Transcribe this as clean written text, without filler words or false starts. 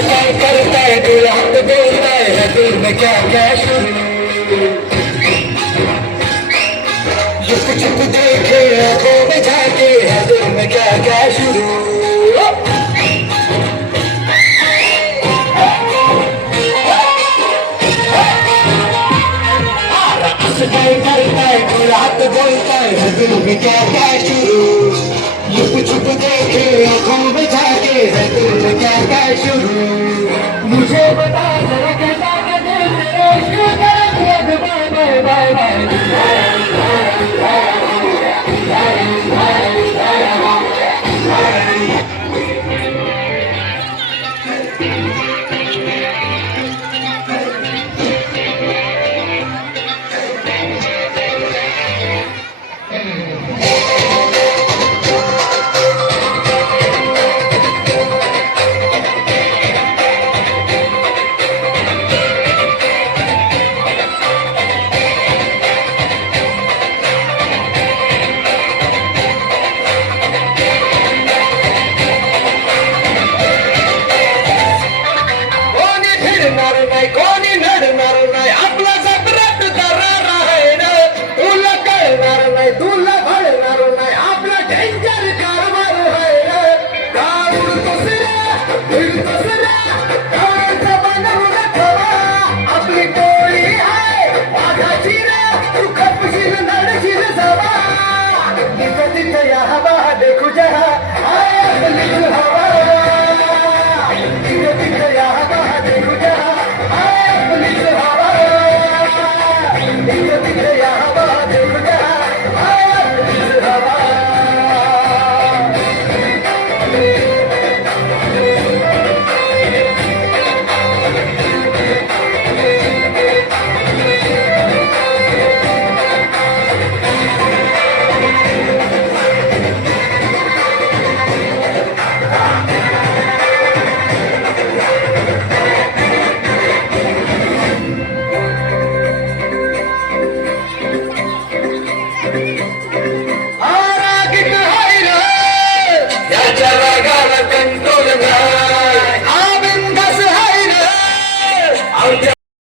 काय करताय दिल हात बोलताय है दिल में क्या क्या शुरू छुप छुप देखे आंखों में झाके है दिल में क्या क्या शुरू काय करताय दिल हात बोलताय है दिल में क्या क्या शुरू छुप छुप देखे आंखों में झाके है दिल में क्या क्या शुरू मुझे बता